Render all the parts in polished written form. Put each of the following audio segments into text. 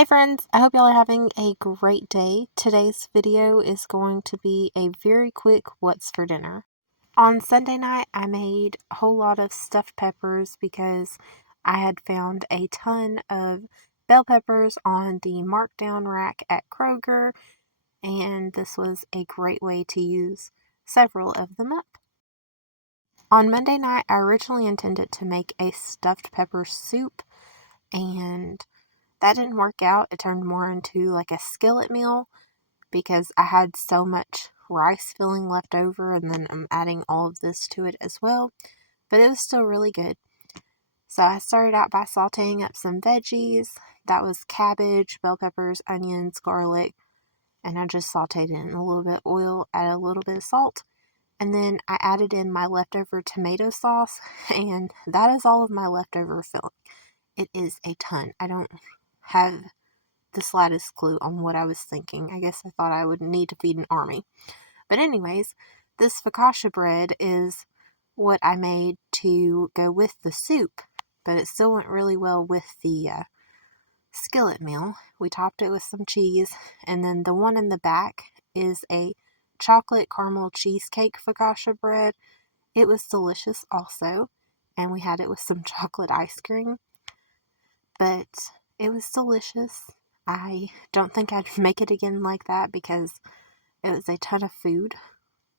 Hi friends, I hope y'all are having a great day. Today's video is going to be a very quick what's for dinner. On Sunday night, I made a whole lot of stuffed peppers because I had found a ton of bell peppers on the markdown rack at Kroger, and this was a great way to use several of them up. On Monday night, I originally intended to make a stuffed pepper soup, and that didn't work out. It turned more into like a skillet meal because I had so much rice filling left over, and then I'm adding all of this to it as well. But it was still really good. So I started out by sauteing up some veggies. That was cabbage, bell peppers, onions, garlic, and I just sauteed it in a little bit of oil, added a little bit of salt, and then I added in my leftover tomato sauce, and that is all of my leftover filling. It is a ton. I don't have the slightest clue on what I was thinking. I guess I thought I would need to feed an army. But anyways, this focaccia bread is what I made to go with the soup, but it still went really well with the skillet meal. We topped it with some cheese, and then the one in the back is a chocolate caramel cheesecake focaccia bread. It was delicious also, and we had it with some chocolate ice cream, but it was delicious. I don't think I'd make it again like that because it was a ton of food,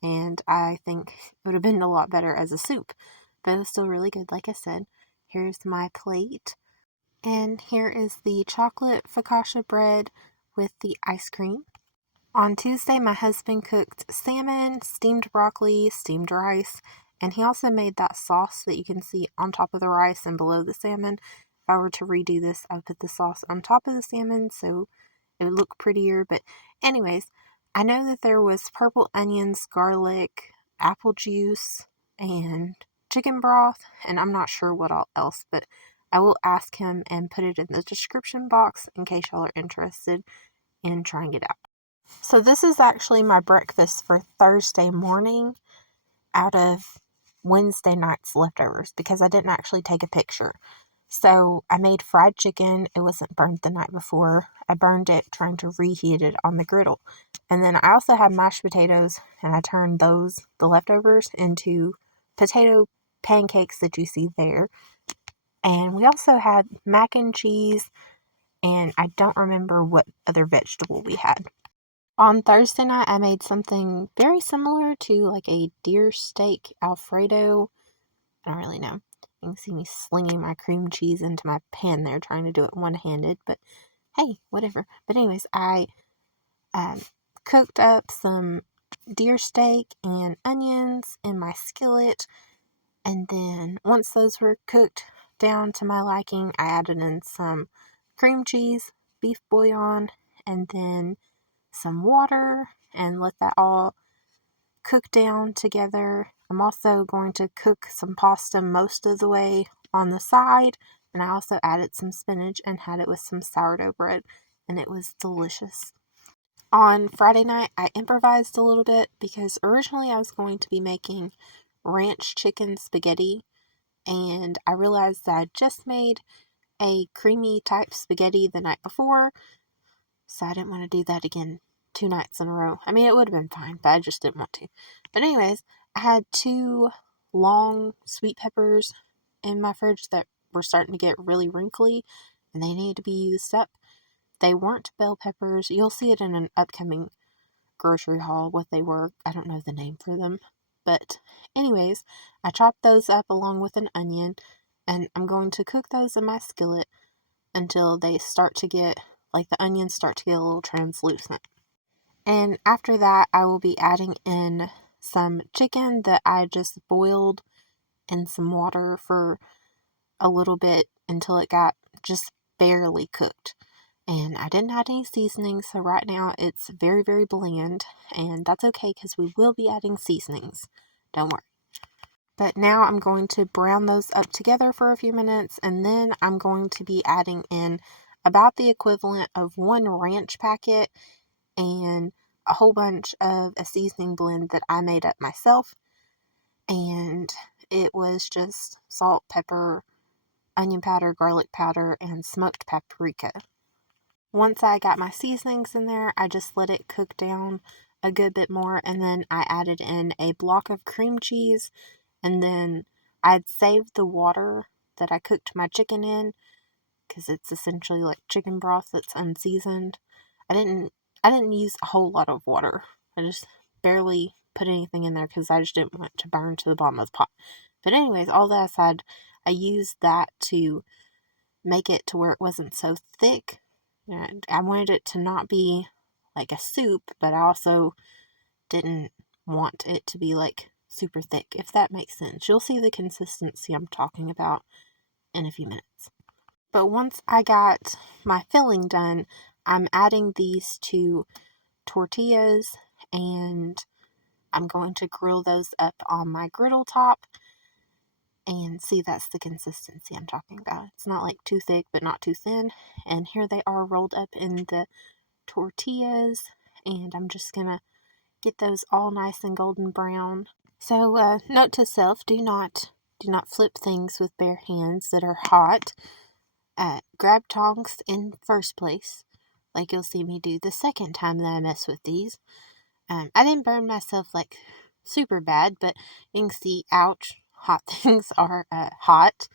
and I think it would have been a lot better as a soup, but it was still really good. Like I said, here's my plate, and here is the chocolate focaccia bread with the ice cream. On Tuesday, my husband cooked salmon, steamed broccoli, steamed rice, and he also made that sauce that you can see on top of the rice and below the salmon. If I were to redo this, I would put the sauce on top of the salmon so it would look prettier. But anyways, I know that there was purple onions, garlic, apple juice, and chicken broth, and I'm not sure what all else, but I will ask him and put it in the description box in case y'all are interested in trying it out. So this is actually my breakfast for Thursday morning out of Wednesday night's leftovers because I didn't actually take a picture. So I made fried chicken. It wasn't burned the night before. I burned it trying to reheat it on the griddle. And then I also had mashed potatoes, and I turned the leftovers, into potato pancakes that you see there. And we also had mac and cheese, and I don't remember what other vegetable we had. On Thursday night, I made something very similar to like a deer steak Alfredo. I don't really know. You can see me slinging my cream cheese into my pan there, trying to do it one-handed, but hey, whatever. But anyways, I cooked up some deer steak and onions in my skillet, and then once those were cooked down to my liking, I added in some cream cheese, beef bouillon, and then some water, and let that all cook down together. I'm also going to cook some pasta most of the way on the side, and I also added some spinach and had it with some sourdough bread, and it was delicious. On Friday night, I improvised a little bit because originally I was going to be making ranch chicken spaghetti, and I realized that I just made a creamy type spaghetti the night before, so I didn't want to do that again 2 nights in a row. I mean, it would have been fine, but I just didn't want to. But anyways, I had 2 long sweet peppers in my fridge that were starting to get really wrinkly, and they needed to be used up. They weren't bell peppers. You'll see it in an upcoming grocery haul what they were. I don't know the name for them. But anyways, I chopped those up along with an onion, and I'm going to cook those in my skillet until they start to get, like the onions start to get a little translucent. And after that, I will be adding in some chicken that I just boiled in some water for a little bit until it got just barely cooked. And I didn't add any seasoning, so right now it's very, very bland, and that's okay because we will be adding seasonings. Don't worry. But now I'm going to brown those up together for a few minutes, and then I'm going to be adding in about the equivalent of 1 ranch packet and a whole bunch of a seasoning blend that I made up myself. And it was just salt, pepper, onion powder, garlic powder, and smoked paprika. Once I got my seasonings in there, I just let it cook down a good bit more, and then I added in a block of cream cheese, and then I'd saved the water that I cooked my chicken in because it's essentially like chicken broth that's unseasoned. I didn't I didn't use a whole lot of water. I just barely put anything in there because I just didn't want it to burn to the bottom of the pot. But anyways, all that aside, I used that to make it to where it wasn't so thick. And I wanted it to not be like a soup, but I also didn't want it to be like super thick, if that makes sense. You'll see the consistency I'm talking about in a few minutes. But once I got my filling done, I'm adding these to tortillas, and I'm going to grill those up on my griddle top. And see, that's the consistency I'm talking about. It's not like too thick, but not too thin. And here they are rolled up in the tortillas. And I'm just going to get those all nice and golden brown. So, note to self, do not flip things with bare hands that are hot. Grab tongs in first place, like you'll see me do the second time that I mess with these. I didn't burn myself like super bad, but you can see, ouch, hot things are hot.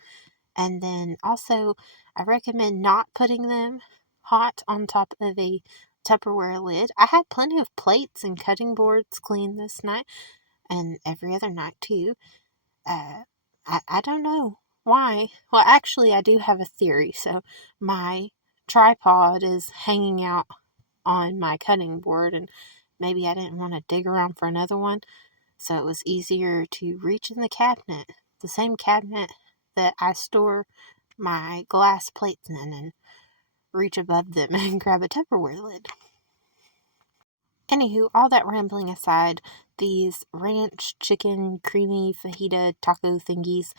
And then also, I recommend not putting them hot on top of a Tupperware lid. I had plenty of plates and cutting boards cleaned this night, and every other night too. I don't know why. Well, actually, I do have a theory. So, my tripod is hanging out on my cutting board, and maybe I didn't want to dig around for another one. So, it was easier to reach in the cabinet, the same cabinet that I store my glass plates in, and reach above them and grab a Tupperware lid. Anywho, all that rambling aside, these ranch chicken creamy fajita taco thingies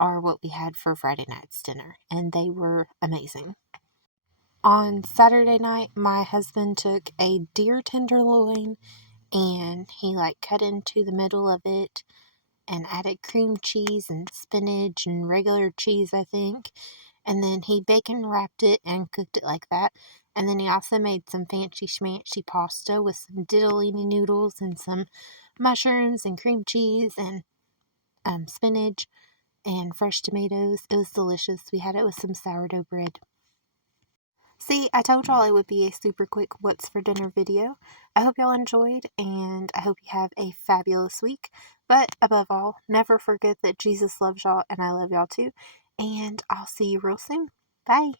are what we had for Friday night's dinner, and they were amazing. On Saturday night, my husband took a deer tenderloin and he cut into the middle of it and added cream cheese and spinach and regular cheese, I think. And then he bacon wrapped it and cooked it like that. And then he also made some fancy schmancy pasta with some diddlini noodles and some mushrooms and cream cheese and spinach and fresh tomatoes. It was delicious. We had it with some sourdough bread. See, I told y'all it would be a super quick what's for dinner video. I hope y'all enjoyed, and I hope you have a fabulous week. But above all, never forget that Jesus loves y'all and I love y'all too. And I'll see you real soon. Bye.